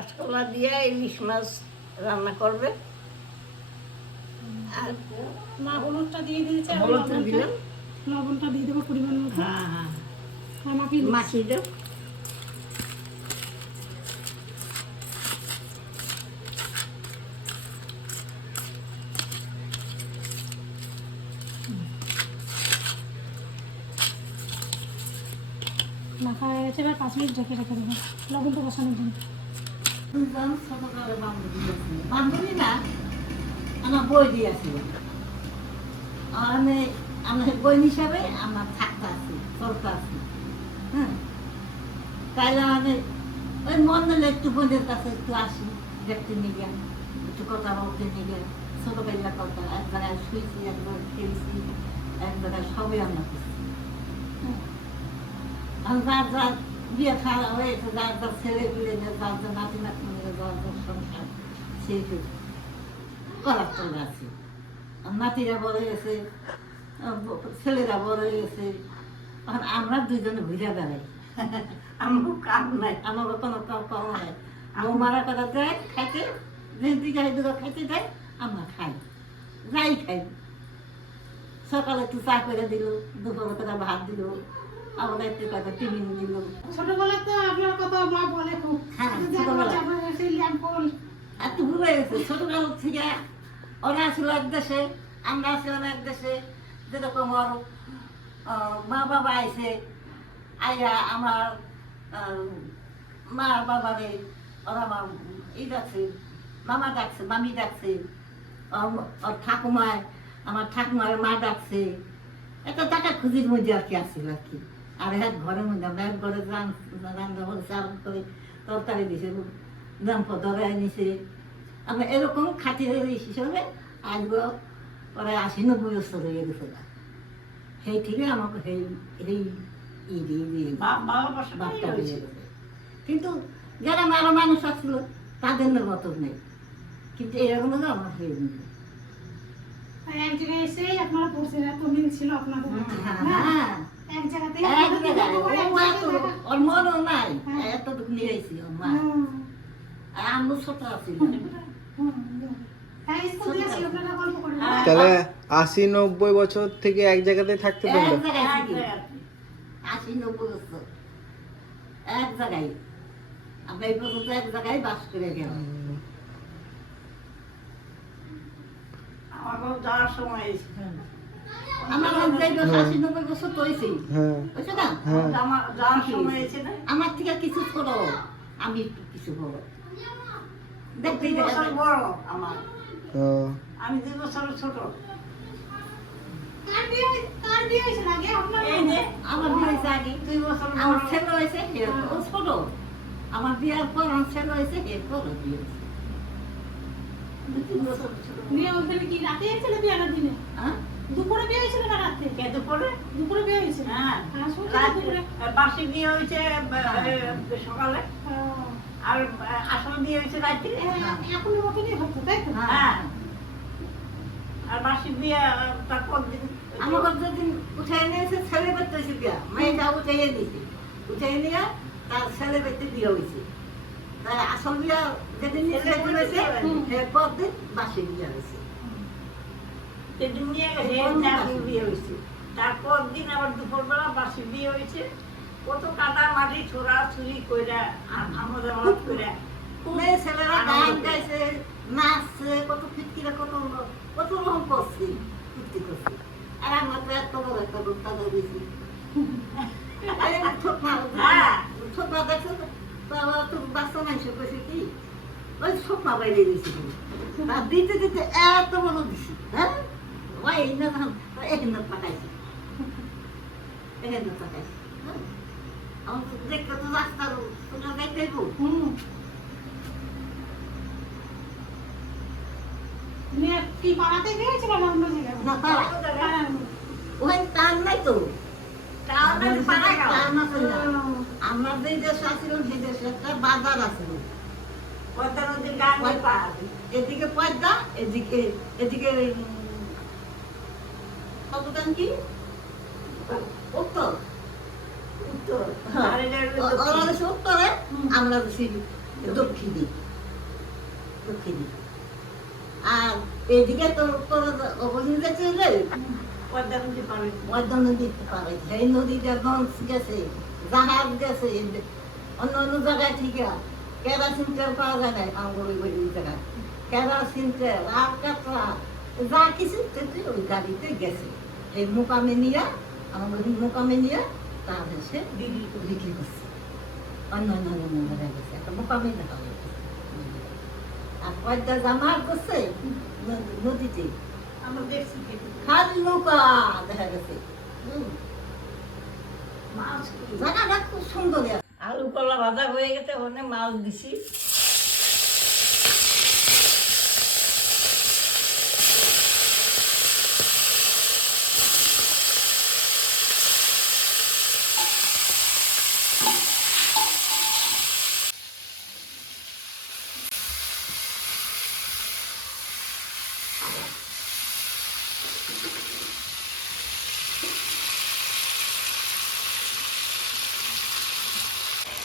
কাঁচকলা দিয়ে ইলিশ মাছ রান্না করবে। আর মা হলুদটা দিয়ে দিয়েছে, আর হলুদ দিলাম, লবণটা দিয়ে দেবো পরিমাণ মতো। হ্যাঁ হ্যাঁ আর মাখিয়ে দিচ্ছি। মাখিয়ে দাও। মাখা হয়ে গেছে, এবার 5 মিনিট ঢেকে রেখে দেবো লবণটা বসানোর জন্য। বান্ধবী না, আমার বই দিয়েছিল। আমি আমার বই হিসাবে আমার থাকতে আছি, চলতে আছি। হ্যাঁ, তাইলে আমি ওই মন দিলে একটু বোনের কাছে একটু আসি, দেখতে নিয়ে একটু কথা বলতে নিয়ে ছোটবেলা কথা। এক জায়গায় শুয়েছি, একবার খেয়েছি, এক জায়গায় সবই রান্না করছি। আর যার যার বিয়ে খাওয়া হয়েছে, যার যার ছেলে পিলে, যার যার নাতি নাতনি, যার যার সংসার, সেই করার চলে আছে। নাতিরা বড় হয়েছে, ছেলেরা বড় হয়েছে, এখন আমরা দুইজনে ঘুরে বেড়াই। আমার কাম নাই, আমার কোনো কাম নাই। বৌমারা কথা যায় খাইতে, দিকে খাইতে দেয়, আমরা খাই, যাই খাই। সকালে একটু চা করে দিল, দুপুরে করে ভাত দিল, আবার একটু কথা টিফিন দিল। ছোটবেলায় তো আপনার কথা মা বলে খুব। হ্যাঁ, একটু ভুলে গেছে। ছোটবেলা থেকে ওরা ছিল এক দেশে, আমরা ছিলাম এক দেশে। যেরকম ওর মা বাবা আইছে, আইয়া আমার মা বাবারে ওরা আমার ই ডাকছে, মামা ডাকছে, মামি ডাকছে, ওর ঠাকুমায় আমার ঠাকুমার মা ডাকছে। একটা টাকা খুঁজির মধ্যে আর কি আসছিল আর কি। আর এক ঘরের মধ্যে আমরা এক ঘরে রান্না করে চাল করে তরকারি দিছে, দাম ধরাই নিছে। আমরা এরকম খাতির হিসেবে আসবো পরে 80-90 বছর হয়ে গেছে। সেই থেকে আমাকে সেই এই বাপটা হয়ে গেছে। কিন্তু যারা মারা মানুষ আসছিল তাদের মতো নেই, কিন্তু এরকম আমার হয়ে গেছে। এক জায়গায় এসেই আপনারা পড়ছেন, এত মিল ছিল আপনাদের। হ্যাঁ, এক জায়গাতেই এক জায়গায় ওর মনও নাই, এতটুকু নিয়ে আইছি ওর মা। আর আমি ছোট আছি, তাহলে 80-90 বছর থেকে এক জায়গাতে থাকতে এক পারলো। জায়গায় থাকি। 80-90 বছর এক জায়গায় আমরা এই পর্যন্ত এক জায়গায় বাস করে গেলাম। আমার যে 80-90 বছর তো হয়েছে, হ্যাঁ বুঝছো না? হ্যাঁ। আমার থেকে কিছু ছোট, আমি একটু কিছু বড়। দেখতে বড় আমার, ও, আমি 2 বছর ছোট। কার বিয়ে হয়েছিল আগে আপনার? এই যে আমার বিয়ে হয়েছে আগে, 2 বছর আমার বড়। ছেলে হয়েছে ও ছোট। আমার বিয়ের পর আমার ছেলে হয়েছে এরপর বিয়ে হয়েছে। 2 বছর ছোট। বিয়ে ওখানে কি রাতে হয়েছিল বিয়ের দিনে? হ্যাঁ, দুপুরে বিয়ে হয়েছিল না রাতে? কেটে পড়ে। দুপুরে বিয়ে হয়েছিল। হ্যাঁ, শুনছি রাতে দুপুরে। বাসি বিয়ে হয়েছে সকালে, আর আসল বিয়ে হয়েছে রাত্রে। এখনের মতনই হতো, তাই তো? হ্যাঁ, আর বাসি বিয়ে তারপর দিন আমার যেদিন উঠাই নিয়েছে ছেলে বেরতে হয়েছে বিয়া, মেয়েটা উঠাইয়ে দিয়েছে, উঠাই নিয়ে তার ছেলে বেরতে বিয়ে হয়েছে। তার আসল বিয়া যেদিন ছেলে হয়েছে এরপর দিন বাসি বিয়া হয়েছে। সেদিন নিয়ে গেছে, তারপর বিয়ে হয়েছে। তারপর দিন আবার দুপুরবেলা বাসি বিয়ে হয়েছে। কত কাদা মাটি ছোড়া ছুরি কইরা আমাদের কইরা মেয়ে ছেলেরা গান গাইছে, নাচছে, কত ফিটকিরা কত কত রকম করছি, ফিটকি করছি। আর আমরা তো এত বড় একটা রূপটা দিয়েছি। হ্যাঁ। ছোটনা দেখছো তো আবার তো বাচ্চা মানুষ কইছে কি ওই ছোটনা বাইরে দিয়েছি, আর দিতে দিতে এত বড় দিছি। হ্যাঁ, ওই না এখানে পাঠাইছি, এখানে পাঠাইছি। আমার তো দেখতে তো রাস্তা তোমরা দেখতে মেয়ে কি পাড়াতে বিয়ে হয়েছিল না অন্য জায়গায়? না পাড়া, পাড়ার। ওই টান নাই তো, আমাদের পাড়ায় খাওয়া। টান আছে না। আমরা যে দেশে আসছিলাম সেই দেশে একটা বাজার আছিল। পদ্মা নদীর গান পাড়া। এদিকে পয়দা, এদিকে এদিকে কতদান কি উত্তর, উত্তর। আর এটা হলো ওরা দক্ষিণ। হচ্ছে উত্তরে, আমরা হচ্ছি দক্ষিণে দক্ষিণে। আর এদিকে তোর তোর অবনীতে চলে পদ্মা নদী পার হইতে। পদ্মা নদী পারে, সেই নদীতে লঞ্চ গেছে, জাহাজ গেছে, অন্য অন্য জায়গায় থেকে কেরাসিন তেল পাওয়া যায় না আমার ওই জায়গায়। কেরাসিন তেল আর কাঁচা যা কিছু তেল ওই গাড়িতে গেছে। এই মোকামে নিয়ে আমার মোকামে নিয়ে তার দেশে বিক্রি করছে, অন্য অন্য অন্য জায়গায় গেছে, একটা মোকামে দেখা গেছে। আর পদ্মা জামার করছে নদীতে আমরা দেখছি কিন্তু। খালি নৌকা দেখা গেছে। মাছ কি? জায়গাটা খুব সুন্দর। আলু কলা ভাজা হয়ে গেছে, ওখানে মাছ দিছি।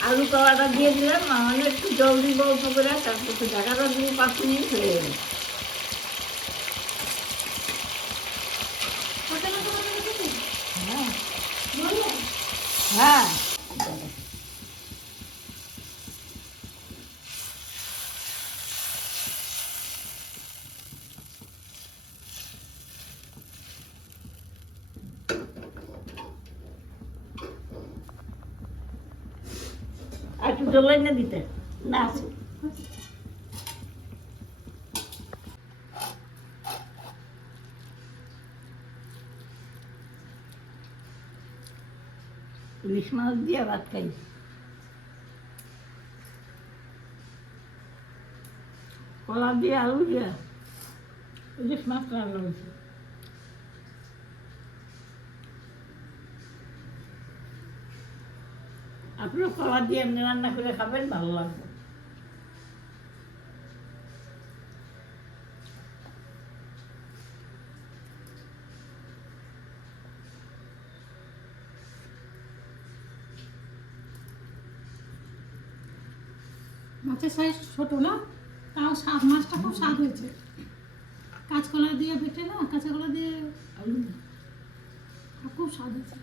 আলু কলাটা দিয়ে দিলাম, মানে একটু জল দিব অল্প করে, তারপর একটু ঢাকাটা দিয়ে 5 মিনিট হয়ে গেল। হ্যাঁ, আর একটু জল এনে দিতে না আছে। ইলিশ মাছ দিয়ে ভাত খাই। কলা দিয়ে আলু দিয়ে ইলিশ মাছ রান্না হয়েছে। আপনিও কলা দিয়ে এমনি রান্না করে খাবেন, ভালো লাগবে। মাছের সাইজ ছোট না, তাও স্বাদ, মাছটা খুব স্বাদ হয়েছে। কাঁচকলা দিয়ে বেটে না, কাঁচা কলা দিয়ে আলু খুব স্বাদ হয়েছে।